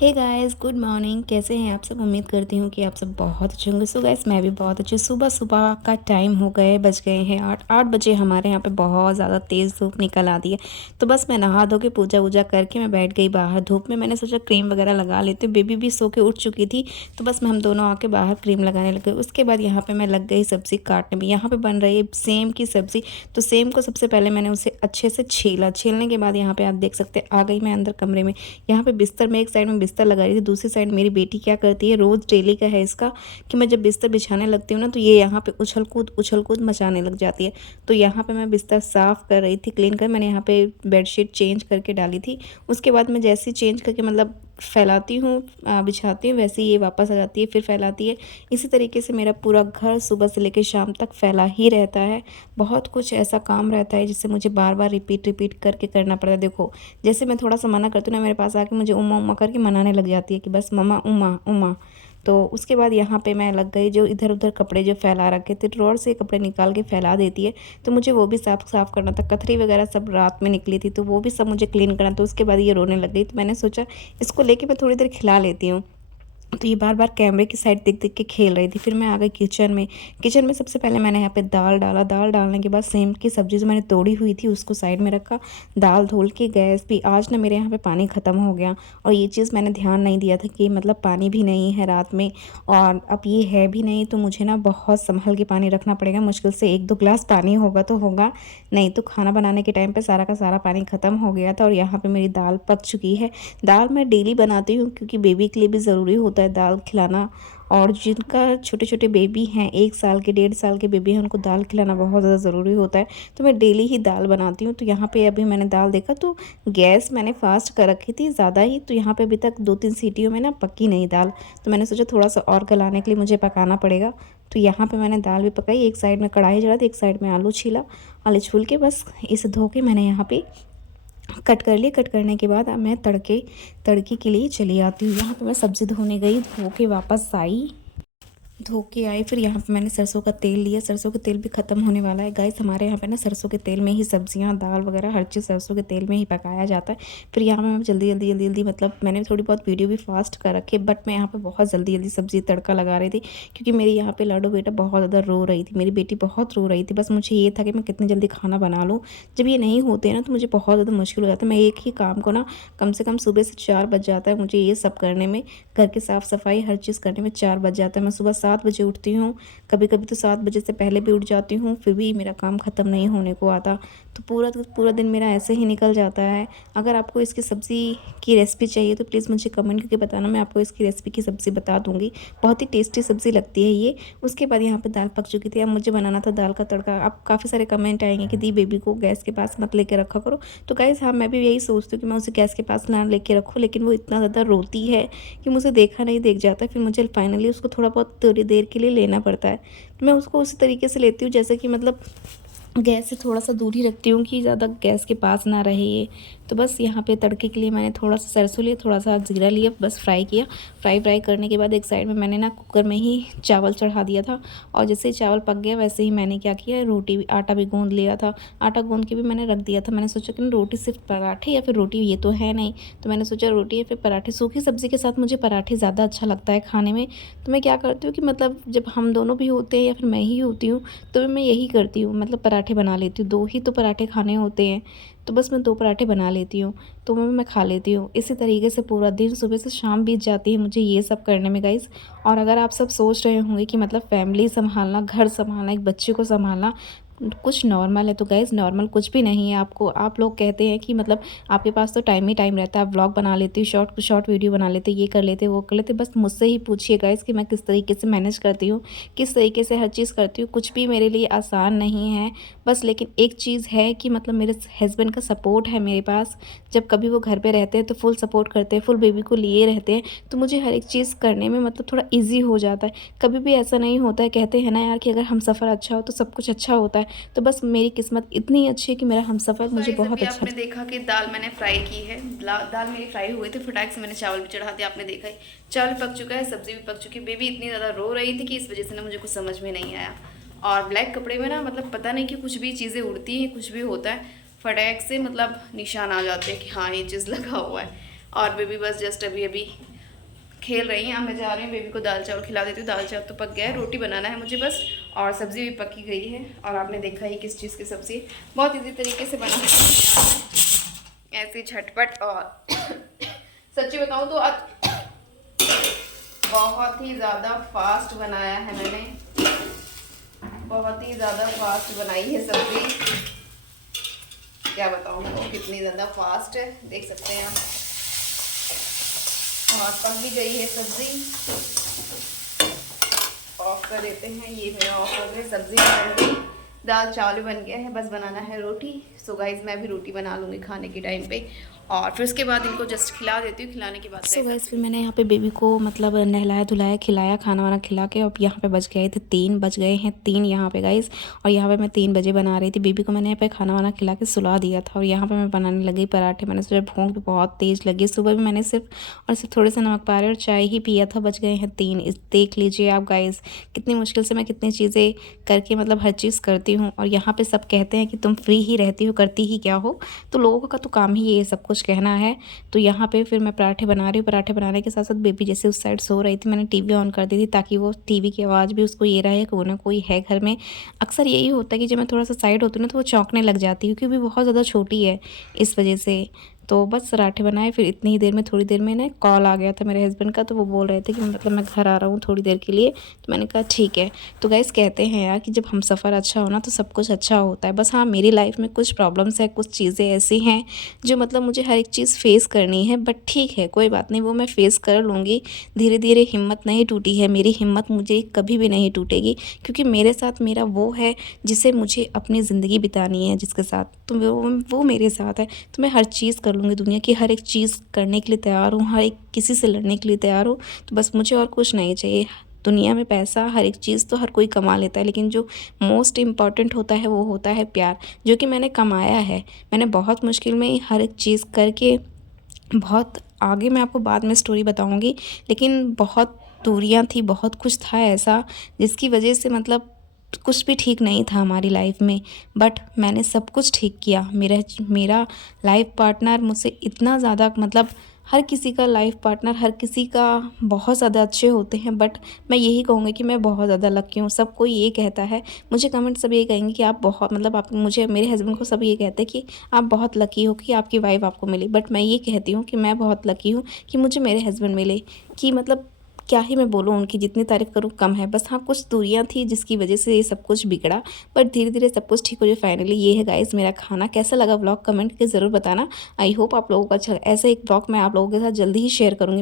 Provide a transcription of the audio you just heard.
Hey guys, good morning. कैसे हैं आप सब? उम्मीद करती हूँ कि आप सब बहुत अच्छे होंगे। सो गाइस, मैं भी बहुत अच्छी। सुबह सुबह का टाइम हो गए, बज गए हैं 8 बजे। हमारे यहाँ पे बहुत ज़्यादा तेज़ धूप निकल आती है। तो बस मैं नहा धो के पूजा वूजा करके मैं बैठ गई बाहर धूप में। मैंने सोचा क्रीम वगैरह लगा लेती हूँ। बेबी भी सो के उठ चुकी थी, तो बस हम दोनों आके बाहर क्रीम लगाने लगे। उसके बाद यहाँ पर मैं लग गई सब्ज़ी काटने में। यहाँ पर बन रही है सेम की सब्ज़ी। तो सेम को सबसे पहले मैंने उसे अच्छे से छीला। छीलने के बाद यहाँ पर आप देख सकते हैं, आ गई मैं अंदर कमरे में। यहाँ पे बिस्तर में एक साइड में बिस्तर लगा रही थी, दूसरी साइड मेरी बेटी क्या करती है, रोज़ डेली का है इसका कि मैं जब बिस्तर बिछाने लगती हूँ ना, तो ये यहाँ पे उछल कूद मचाने लग जाती है। तो यहाँ पे मैं बिस्तर साफ़ कर रही थी, क्लीन कर। मैंने यहाँ पे बेडशीट चेंज करके डाली थी। उसके बाद मैं जैसे ही चेंज करके मतलब फैलाती हूँ, बिछाती हूँ, वैसे ही ये वापस आ जाती है, फिर फैलाती है। इसी तरीके से मेरा पूरा घर सुबह से लेकर शाम तक फैला ही रहता है। बहुत कुछ ऐसा काम रहता है जिससे मुझे बार बार रिपीट करके करना पड़ता है। देखो, जैसे मैं थोड़ा सा मना करती हूँ ना, मेरे पास आके मुझे उमा उमा करके मनाने लग जाती है कि बस मम्मा उमा उमा। तो उसके बाद यहाँ पे मैं लग गई, जो इधर उधर कपड़े जो फैला रखे थे, ड्रॉर से कपड़े निकाल के फैला देती है। तो मुझे वो भी साफ़ करना था। कथरी वगैरह सब रात में निकली थी, तो वो भी सब मुझे क्लीन करना था। उसके बाद ये रोने लग गई, तो मैंने सोचा इसको लेके मैं थोड़ी देर खिला लेती हूँ। तो ये बार बार कैमरे की साइड देख के खेल रही थी। फिर मैं आ गई किचन में। किचन में सबसे पहले मैंने यहाँ पे दाल डाला। दाल डालने के बाद सेम की सब्ज़ी जो मैंने तोड़ी हुई थी उसको साइड में रखा। दाल धुल के गैस भी, आज ना मेरे यहाँ पे पानी ख़त्म हो गया, और ये चीज़ मैंने ध्यान नहीं दिया था कि मतलब पानी भी नहीं है रात में, और अब ये है भी नहीं, तो मुझे ना बहुत संभल के पानी रखना पड़ेगा। मुश्किल से 1-2 गिलास पानी होगा तो होगा, नहीं तो खाना बनाने के टाइम पे सारा का सारा पानी ख़त्म हो गया था। और यहाँ पे मेरी दाल पक चुकी है। दाल मैं डेली बनाती हूँ क्योंकि बेबी के लिए भी ज़रूरी होता है दाल खिलाना। और जिनका छोटे छोटे बेबी हैं, 1 साल के 1.5 साल के बेबी हैं, उनको दाल खिलाना बहुत ज़्यादा ज़रूरी होता है। तो मैं डेली ही दाल बनाती हूँ। तो यहाँ पे अभी मैंने दाल देखा, तो गैस मैंने फास्ट कर रखी थी ज़्यादा ही, तो यहाँ पे अभी तक 2-3 सीटियों में ना पकी नहीं दाल। तो मैंने सोचा थोड़ा सा और गलाने के लिए मुझे पकाना पड़ेगा। तो यहाँ पे मैंने दाल भी पकाई। एक साइड में कढ़ाई चढ़ा दी, एक साइड में आलू छीला। आलू छूल के बस इसे धो के मैंने यहाँ पे कट कर लिए। कट करने के बाद अब मैं तड़के के लिए चली आती हूँ। यहाँ पे मैं सब्ज़ी धोने गई, धो के वापस आई, धो के आई। फिर यहाँ पे मैंने सरसों का तेल लिया। सरसों का तेल भी ख़त्म होने वाला है गाइस। हमारे यहाँ पे ना सरसों के तेल में ही सब्जियाँ, दाल वगैरह हर चीज़ सरसों के तेल में ही पकाया जाता है। फिर यहाँ पे मैं जल्दी मतलब मैंने थोड़ी बहुत वीडियो भी फास्ट कर रखी है, बट मैं यहाँ पे बहुत जल्दी सब्ज़ी तड़का लगा रही थी, क्योंकि मेरी यहाँ पे लाडो बेटा बहुत ज़्यादा रो रही थी, मेरी बेटी बहुत रो रही थी। बस मुझे ये था कि मैं कितनी जल्दी खाना बना लूँ। जब ये नहीं होते ना, तो मुझे बहुत ज़्यादा मुश्किल हो जाता है। मैं एक ही काम को ना कम से कम सुबह से 4 बज जाता है मुझे ये सब करने में। घर की साफ़ सफाई हर चीज़ करने में 4 बज जाता है। मैं सुबह 7 बजे उठती हूँ, कभी कभी तो 7 बजे से पहले भी उठ जाती हूँ, फिर भी मेरा काम ख़त्म नहीं होने को आता। तो पूरा दिन मेरा ऐसे ही निकल जाता है। अगर आपको इसकी सब्ज़ी की रेसिपी चाहिए तो प्लीज़ मुझे कमेंट करके बताना, मैं आपको इसकी रेसिपी की सब्ज़ी बता दूँगी। बहुत ही टेस्टी सब्ज़ी लगती है ये। उसके बाद यहाँ पर दाल पक चुकी थी। अब मुझे बनाना था दाल का तड़का। अब काफ़ी सारे कमेंट आएंगे कि दी बेबी को गैस के पास मत लेके रखा करो। तो गाइस, हाँ, मैं भी यही सोचती हूँ कि मैं उसे गैस के पास ना लेके रखूँ, लेकिन वो इतना ज़्यादा रोती है कि मुझे देखा नहीं देख जाता। फिर मुझे फाइनली उसको थोड़ा बहुत थोड़ी देर के लिए लेना पड़ता है। तो मैं उसको उसी तरीके से लेती हूँ जैसे कि मतलब गैस से थोड़ा सा दूर ही रखती हूँ कि ज़्यादा गैस के पास ना रहे ये। तो बस यहाँ पे तड़के के लिए मैंने थोड़ा सा सरसों लिया, थोड़ा सा जीरा लिया, बस फ्राई किया। फ्राई करने के बाद एक साइड में मैंने ना कुकर में ही चावल चढ़ा दिया था। और जैसे ही चावल पक गया, वैसे ही मैंने क्या किया, रोटी भी, आटा भी गूँध लिया था। आटा गूँध के भी मैंने रख दिया था। मैंने सोचा कि रोटी सिर्फ पराठे या फिर रोटी, ये तो है नहीं, तो मैंने सोचा रोटी या फिर पराठे। सूखी सब्ज़ी के साथ मुझे पराठे ज़्यादा अच्छा लगता है खाने में। तो मैं क्या करती हूँ कि मतलब जब हम दोनों भी होते हैं या फिर मैं ही होती हूँ, तो मैं यही करती हूँ, मतलब पराठे बना लेती हूँ। 2 ही तो पराठे खाने होते हैं, तो बस मैं 2 पराठे बना लेती हूँ, तो मैं खा लेती हूँ। इसी तरीके से पूरा दिन सुबह से शाम बीत जाती है मुझे ये सब करने में गाइस। और अगर आप सब सोच रहे होंगे कि मतलब फैमिली संभालना, घर संभालना, एक बच्चे को संभालना कुछ नॉर्मल है, तो गाइस नॉर्मल कुछ भी नहीं है। आपको, आप लोग कहते हैं कि मतलब आपके पास तो टाइम ही टाइम रहता है, आप व्लॉग बना लेते हो, शॉर्ट वीडियो बना लेते, ये कर लेते, वो कर लेते। बस मुझसे ही पूछिए गाइस कि मैं किस तरीके से मैनेज करती हूँ, किस तरीके से हर चीज़ करती हूँ। कुछ भी मेरे लिए आसान नहीं है बस। लेकिन एक चीज़ है कि मतलब मेरे हस्बैंड का सपोर्ट है मेरे पास। जब कभी वो घर पे रहते हैं तो फुल सपोर्ट करते हैं, फुल बेबी को लिए रहते हैं, तो मुझे हर एक चीज़ करने में मतलब थोड़ा ईजी हो जाता है। कभी भी ऐसा नहीं होता है, कहते हैं ना यार कि अगर हमसफ़र अच्छा हो तो सब कुछ अच्छा होता है। तो बस मेरी किस्मत इतनी अच्छी है कि मेरा हमसफ़र मुझे बहुत अच्छा। आपने देखा कि दाल मैंने फ्राई की है, दाल मेरी फ्राई हो गई थी, फटाक से मैंने चावल भी चढ़ा दिया। आपने देखा ही चावल पक चुका है, सब्ज़ी भी पक चुकी है। बेबी इतनी ज़्यादा रो रही थी कि इस वजह से ना मुझे कुछ समझ में नहीं आया। और ब्लैक कपड़े में ना मतलब पता नहीं कि कुछ भी चीज़ें उड़ती हैं, कुछ भी होता है, फटाक से मतलब निशान आ जाते हैं कि हाँ ये चीज़ लगा हुआ है। और बेबी बस जस्ट अभी अभी खेल रही हैं। अब मैं जा रही हूँ बेबी को दाल चावल खिला देती हूँ। दाल चावल तो पक गया है, रोटी बनाना है मुझे बस, और सब्ज़ी भी पकी गई है। और आपने देखा ही किस चीज़ की सब्ज़ी, बहुत इजी तरीके से बना ऐसे झटपट। और सच्ची बताऊँ तो आज बहुत ही ज़्यादा फास्ट बनाया है मैंने, बहुत ही ज़्यादा फास्ट बनाई है सब्ज़ी। क्या बताऊँ तो कितनी ज़्यादा फास्ट है, देख सकते हैं आप। और पक भी गई है सब्ज़ी, ऑफ कर देते हैं। ये मेरा ऑफ हो गया, सब्ज़ी बन गई, दाल चावल बन गया है, बस बनाना है रोटी। सो गाइज मैं भी रोटी बना लूँगी खाने के टाइम पे, और फिर उसके बाद इनको जस्ट खिला देती हूँ। खिलाने के बाद सो गाइज फिर मैंने यहाँ पे बेबी को मतलब नहलाया धुलाया, खिलाया, खाना वाना खिला के। अब यहाँ पे बज गए थे 3, बज गए हैं 3 यहाँ पे गाइज। और यहाँ पे मैं 3 बजे बना रही थी। बेबी को मैंने यहाँ पे खाना वाना खिला के सुला दिया था, और यहाँ पे मैं बनाने लगी पराठे। मैंने सोचा भूख भी बहुत तेज़ लगी, सुबह भी मैंने सिर्फ थोड़े से नमक पारे और चाय ही पिया था। बज गए हैं 3, देख लीजिए आप गाइज कितनी मुश्किल से मैं कितनी चीज़ें करके मतलब हर चीज़ करती हूँ। और यहाँ पे सब कहते हैं कि तुम फ्री ही रहती हो, करती ही क्या हो। तो लोगों का तो काम ही ये सब कुछ कहना है। तो यहाँ पे फिर मैं पराठे बना रही हूँ। पराठे बनाने के साथ साथ बेबी जैसे उस साइड सो रही थी, मैंने टीवी ऑन कर दी थी ताकि वो टीवी की आवाज़ भी उसको ये रहे कि वो ना कोई है घर में। अक्सर यही होता है कि जब मैं थोड़ा सा साइड होती हूँ ना तो वो चौंकने लग जाती है, क्योंकि वो बहुत ज़्यादा छोटी है इस वजह से। तो बस पराठे बनाए, फिर इतनी ही देर में थोड़ी देर में ना कॉल आ गया था मेरे हस्बैंड का। तो वो बोल रहे थे कि मतलब मैं घर आ रहा हूँ थोड़ी देर के लिए। तो मैंने कहा ठीक है। तो गाइस कहते हैं यार कि जब हम सफ़र अच्छा हो ना तो सब कुछ अच्छा होता है। बस हाँ मेरी लाइफ में कुछ प्रॉब्लम्स है, कुछ चीज़ें ऐसी हैं जो मतलब मुझे हर एक चीज़ फेस करनी है। बट ठीक है, कोई बात नहीं, वो मैं फेस कर लूँगी। धीरे धीरे हिम्मत नहीं टूटी है मेरी, हिम्मत मुझे कभी भी नहीं टूटेगी, क्योंकि मेरे साथ मेरा वो है जिसे मुझे अपनी ज़िंदगी बितानी है, जिसके साथ तो वो मेरे साथ है। तो मैं हर चीज़ कर लूँगी, दुनिया की हर एक चीज़ करने के लिए तैयार हूँ, हर एक किसी से लड़ने के लिए तैयार हूँ। तो बस मुझे और कुछ नहीं चाहिए। दुनिया में पैसा हर एक चीज़ तो हर कोई कमा लेता है, लेकिन जो मोस्ट इम्पॉर्टेंट होता है वो होता है प्यार, जो कि मैंने कमाया है। मैंने बहुत मुश्किल में हर एक चीज़ करके, बहुत आगे मैं आपको बाद में स्टोरी बताऊंगी, लेकिन बहुत दूरियां थी, बहुत कुछ था ऐसा जिसकी वजह से मतलब कुछ भी ठीक नहीं था हमारी लाइफ में। बट मैंने सब कुछ ठीक किया। मेरा लाइफ पार्टनर मुझसे इतना ज़्यादा मतलब हर किसी का लाइफ पार्टनर हर किसी का बहुत ज़्यादा अच्छे होते हैं, बट मैं यही कहूँगी कि मैं बहुत ज़्यादा लकी हूँ। सब कोई ये कहता है, मुझे कमेंट सब ये कहेंगे कि आप बहुत मतलब आप मुझे मेरे हस्बैंड को सब ये कहते हैं कि आप बहुत लकी हो कि आपकी वाइफ आपको मिली। बट मैं ये कहती हूँ कि मैं बहुत लकी हूँ कि मुझे मेरे हस्बैंड मिले। कि मतलब क्या ही मैं बोलूँ, उनकी जितनी तारीफ़ करूँ कम है। बस हाँ कुछ दूरियाँ थी जिसकी वजह से ये सब कुछ बिगड़ा, बट धीरे धीरे सब कुछ ठीक हो जाए। फाइनली ये है गाइस मेरा खाना। कैसा लगा व्लॉग कमेंट के ज़रूर बताना। आई होप आप लोगों को अच्छा लगा। ऐसा एक व्लॉग मैं आप लोगों के साथ जल्दी ही शेयर करूँगी।